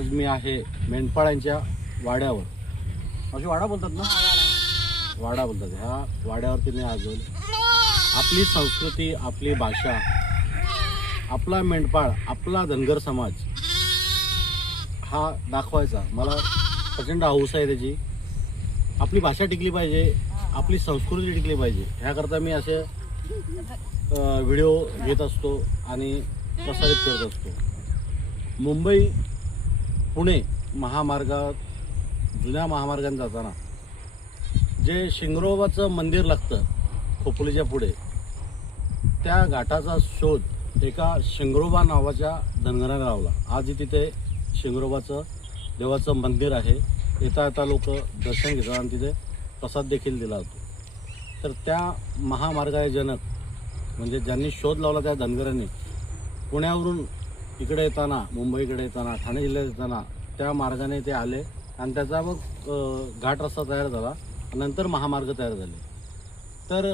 आज मी आहे मेंढपाळांच्या वाड्यावर. अशी वाडा बोलतात ना, वाडा बोलतात. ह्या वाड्यावरती मी आज आपली संस्कृती, आपली भाषा, आपला मेंढपाळ, आपला धनगर समाज हा दाखवायचा मला प्रचंड हौस आहे त्याची. आपली भाषा टिकली पाहिजे, आपली संस्कृती टिकली पाहिजे, ह्याकरता मी असे व्हिडिओ घेत असतो आणि प्रसारित करत असतो. मुंबई पुणे महामार्गात, जुन्या महामार्गाने जाताना जे शिंगरोबाचं मंदिर लागतं खोपोलीच्या पुढे, त्या घाटाचा शोध एका शिंगरोबा नावाच्या धनगराने लावला. आजही तिथे शिंगरोबाचं देवाचं मंदिर आहे. येता येता लोक दर्शन घेतात आणि तिथे प्रसाद देखील दिला जातो. तर त्या महामार्गाचे जनक म्हणजे ज्यांनी शोध लावला त्या धनगरांनी पुण्यावरून इकडे येताना, मुंबईकडे येताना, ठाणे जिल्ह्यात येताना त्या मार्गाने ते आले आणि त्याचा मग घाट रस्ता तयार झाला. नंतर महामार्ग तयार झाले. तर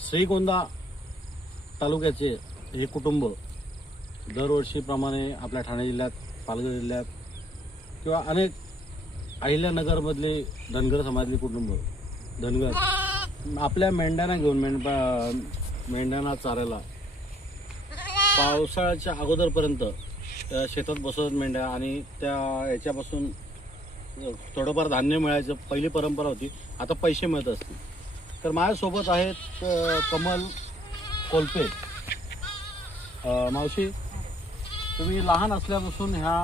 श्रीगोंदा तालुक्याचे हे कुटुंब दरवर्षीप्रमाणे आपल्या ठाणे जिल्ह्यात, पालघर जिल्ह्यात किंवा अनेक अहिल्यानगरमधले धनगर समाजातली कुटुंब, धनगर आपल्या मेंढ्यांना घेऊन मेंढ्यांना चारायला पावसाळ्याच्या अगोदरपर्यंत शेतात बसवत मेंढ्या आणि त्या याच्यापासून थोडंफार धान्य मिळायचं पहिली परंपरा होती. आता पैसे मिळत असतील. तर माझ्यासोबत आहेत कमल कोल्पे. मावशी, तुम्ही लहान असल्यापासून ह्या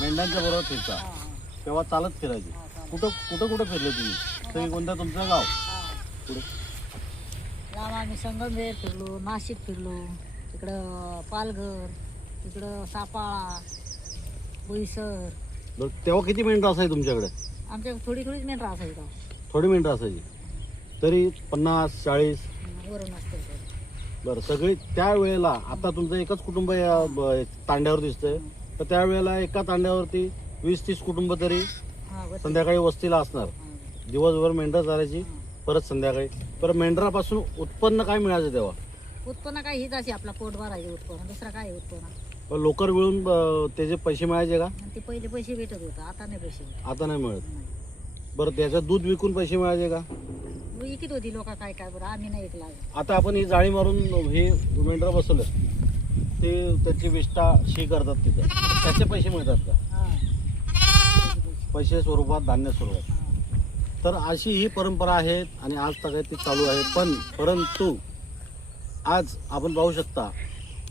मेंढ्यांच्या बरोबर फिरता, तेव्हा चालत फिरायची. कुठं फिरले तुम्ही? तरी कोणतं तुमचं गाव? पुढे आम्ही संगमनेर फिरलो, नाशिक फिरलो, तिकडं पालघर, तिकडं सापाळा, बोईसर. बरं, तेव्हा किती मेंढरं असायची तुमच्याकडे? आमच्याकडे थोडीच मेंढरं असायची. थोडी मेंढरं असायची तरी 50-40 वरून असते. बरं, सगळी त्यावेळेला, आता तुमचं एकच कुटुंब या तांड्यावर दिसतंय, तर त्यावेळेला एका तांड्यावरती 20-30 कुटुंब तरी संध्याकाळी वस्तीला असणार. दिवसभर मेंढरं चालायची, परत संध्याकाळी. बरं, मेंढरापासून उत्पन्न काय मिळायचं तेव्हा? उत्पन्न काय हीच अशी आपला पोट भरायचे उत्पन्न, दुसरा काय उत्पन्न. लोकर मिळून त्याचे पैसे मिळायचे का? ते पहिले पैसे भेटत होतं, आता नाही पैसे. आता नाही मिळत. बरं, त्याचं दूध विकून पैसे मिळायचे का? विकत होती लोक काय काय. बरं, आम्ही नाही विकला. आता आपण ही जाळी मारून हे मेंढरं बसवलं, ते त्याची विष्ठा शी करतात तिथे, त्याचे पैसे मिळतात का? पैसे स्वरूपात, धान्य स्वरूपात. तर अशी ही परंपरा आहे आणि आज सगळ्यात ती चालू आहे. परंतु आज आपण पाहू शकता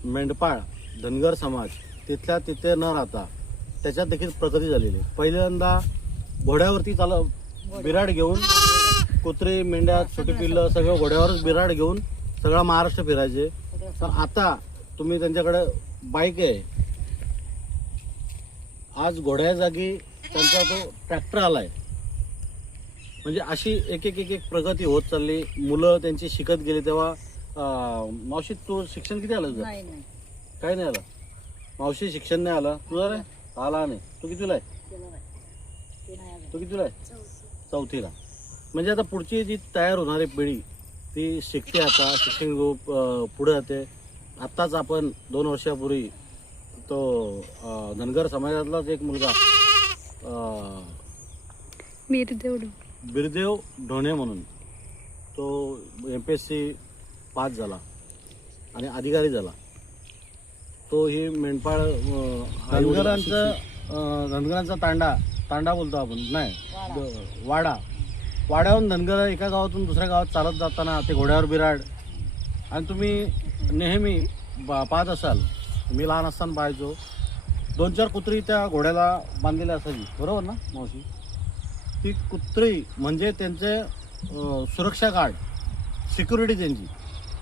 मेंढपाळ धनगर समाज तिथल्या तिथे न राहता त्याच्यात देखील प्रगती झालेली आहे. पहिल्यांदा घोड्यावरती बिराड घेऊन कुत्रे, मेंढ्या, छोटी पिल्लं सगळं घोड्यावरच बिराड घेऊन सगळा महाराष्ट्र फिरायचे. तर आता तुम्ही त्यांच्याकडे बाईक आहे. आज घोड्या जागी त्यांचा तो ट्रॅक्टर आलाय. म्हणजे अशी एक प्रगती होत चालली. मुलं त्यांची शिकत गेली. तेव्हा मावशी, तू शिक्षण किती आलं? काय नाही आलं मावशी, शिक्षण नाही आलं तुझं? रे आला नाही. तू कितीला आहे? तू कितीला आहे? चौथीला. म्हणजे आता पुढची जी तयार होणारी पिढी ती शिकते. आता शिक्षण पुढे जाते. आत्ताच आपण 2 वर्षापूर्वी तो धनगर समाजातलाच एक मुलगा बिरदेव ढोणे म्हणून, तो MPSC पास झाला आणि अधिकारी झाला. तो ही मेंढपाळ धनगरांचा तांडा बोलतो आपण, नाही वाड्याहून धनगर एका गावातून दुसऱ्या गावात चालत जाताना ते घोड्यावर बिराड. आणि तुम्ही नेहमी पाहत असाल, मी लहान असताना पाहायचो, 2-4 कुत्री त्या घोड्याला बांधलेल्या असायची. बरोबर ना मावशी? ती कुत्री म्हणजे त्यांचे सुरक्षा गार्ड, सिक्युरिटी त्यांची.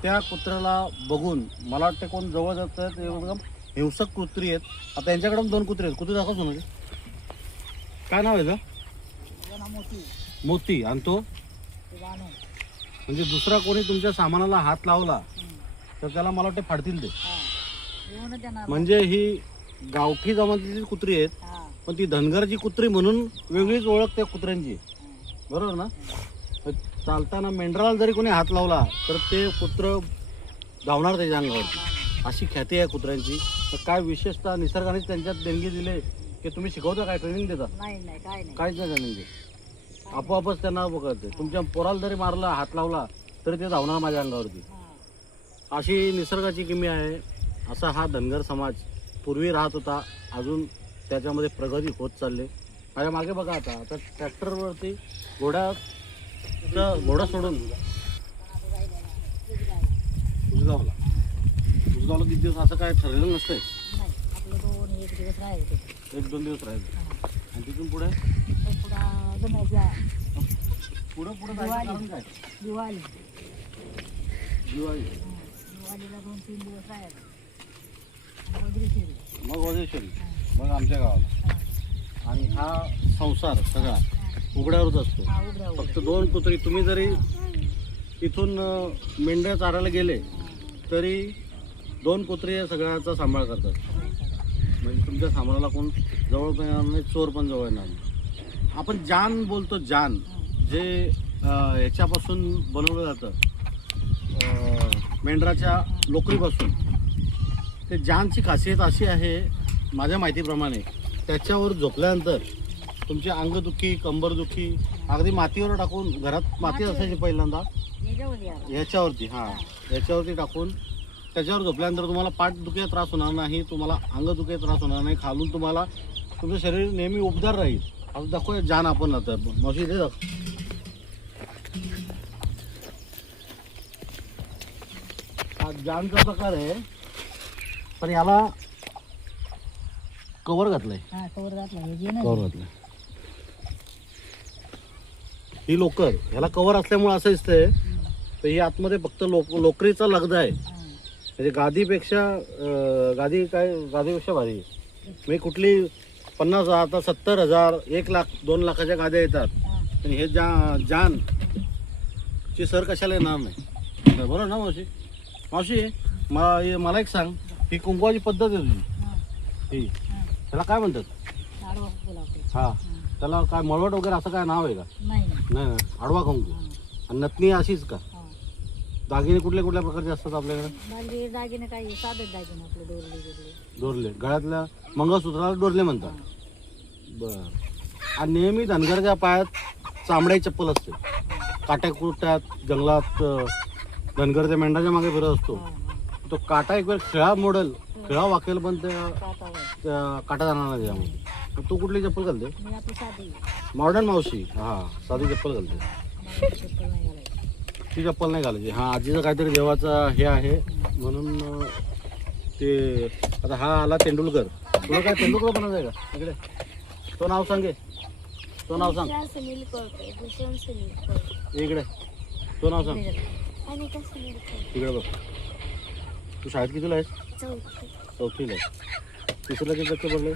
त्या कुत्र्याला बघून मला वाटतं कोण जवळ जातात, एकदम हिंसक कुत्री आहेत. आता यांच्याकडे 2 कुत्री आहेत. कुत्री दाखवतो म्हणजे काय नाव आहे का? मोती. आणि तो म्हणजे दुसरा कोणी तुमच्या सामानाला हात लावला तर त्याला मला वाटतं फाडतील ते. म्हणजे ही गावठी जमातीची कुत्री आहेत, पण ती धनगरची कुत्री म्हणून वेगळीच ओळख त्या कुत्र्यांची. बरोबर ना? चालताना मेंढराला जरी कोणी हात लावला तर ते कुत्र धावणार त्याच्या अंगावरती. अशी ख्याती आहे कुत्र्यांची. तर काय विशेषतः निसर्गानेच त्यांच्यात देणगी दिले की तुम्ही शिकवता काय, ट्रेनिंग देता? नाही नाही काय नाही काहीच नाही ट्रेनिंग देत, आपोआपच त्यांना पकडते. तुमच्या पोराला जरी मारला, हात लावला तरी ते धावणार माझ्या अंगावरती. हा. अशी निसर्गाची किमी आहे. असा हा धनगर समाज पूर्वी राहत होता, अजून त्याच्यामध्ये प्रगती होत चालली. माझ्या मागे बघा, आता ट्रॅक्टरवरती घोडा सोडून उसगावला किती दिवस असं काय ठरलेलं नसतंय. नाही आपलं 1 दिवस राहायचं. 1-2 दिवस राहायचं हा. आणि तिथून पुढे पुढं जमायचं. पुढे जायचं कारण काय? दिवाळी दिवाळी, दिवाळीला 2-3 दिवस राहायचं. आणि वगैरे मग वजेश्वरी, मग आमच्या गावाला. आणि हा संसार सगळा उघड्यावरच असतो. हा उघड्या फक्त 2 कुत्री. तुम्ही जरी इथून मेंढ्या चारायला गेले तरी 2 कुत्री सगळ्याचा सांभाळ करतात. म्हणजे तुमच्या सांभाळाला कोण जवळ पण येणार नाही, चोर पण जवळ येणार नाही. आपण जान बोलतो, जान जे ह्याच्यापासून बनवलं जातं, मेंढराच्या लोकरीपासून. ते जानची खासियत अशी आहे माझ्या माहितीप्रमाणे, त्याच्यावर झोपल्यानंतर तुमची अंगदुखी, कंबरदुखी अगदी मातीवर टाकून, घरात माती असायची पहिल्यांदा याच्यावरती, हां याच्यावरती टाकून त्याच्यावर झोपल्यानंतर तुम्हाला पाठदुखीचा त्रास होणार नाही, तुम्हाला अंगदुखीचा त्रास होणार नाही, खालून तुम्हाला तुमचं शरीर नेहमी उबदार राहील. असं दाखवूया जान आपण आता मावशी इथे दाखव. हा जानचा प्रकार आहे, पण याला कवर घातलंय. कवर घातलं हे जे नाही कवर घातलंय. ही लोकर, ह्याला कवर असल्यामुळे असं दिसतंय. तर ही आतमध्ये फक्त लोकरीचा लगदा आहे. म्हणजे गादीपेक्षा भारी आहे. म्हणजे कुठली 50,000, आता 70,000, 1 लाख, 2 लाखाच्या गाद्या येतात. पण हे जान ची सर कशाला येणार नाही, बरोबर ना मावशी? मावशी मला एक सांग, ही कुंकवाची पद्धत आहे तुझी, ही त्याला काय म्हणतात? हा, त्याला काय मळवट वगैरे असं काय नाव आहे का? नाही, आडवा कुंकू. आणि नथनी अशीच का? दागिने कुठल्या प्रकारचे असतात आपल्याकडे? दागिने काही साधे दागिने आपले डोरले, गळ्यातल्या मंगळसूत्राला डोरले म्हणतात. बर. आणि नेहमी धनगरच्या पायात चामड्याची चप्पल असते. काट्या कुट्यात जंगलात धनगरच्या मेंढराच्या मागे फिरत असतो. तो काटा एक वेळ खिळा वाकेल, पण त्या काटा जाणार नाही त्यामध्ये. तू कुठली चप्पल घालते? मॉडर्न मावशी, हा साधी चप्पल घालते. ती चप्पल नाही घालायची. हा आजीचं काहीतरी देवाचा हे आहे म्हणून ते. आता हा आला तेंडुलकर. तुला काय तेंडुलकर बनायचं आहे का? इकडे तो नाव सांगे, तो नाव सांग. इकडे तो नाव सांग. इकडे बघ. तू शाळेत कितीला आहेस? 4थीला आहे. तिसरीला किती टक्के पडले?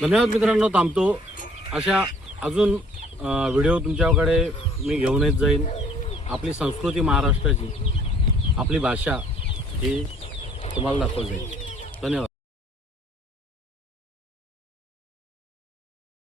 धन्यवाद मित्रांनो. थांबतो. अशा अजून व्हिडिओ तुमच्याकडे मी घेऊन येत जाईन. आपली संस्कृती महाराष्ट्राची, आपली भाषा ही तुम्हाला दाखवत जाईल. धन्यवाद.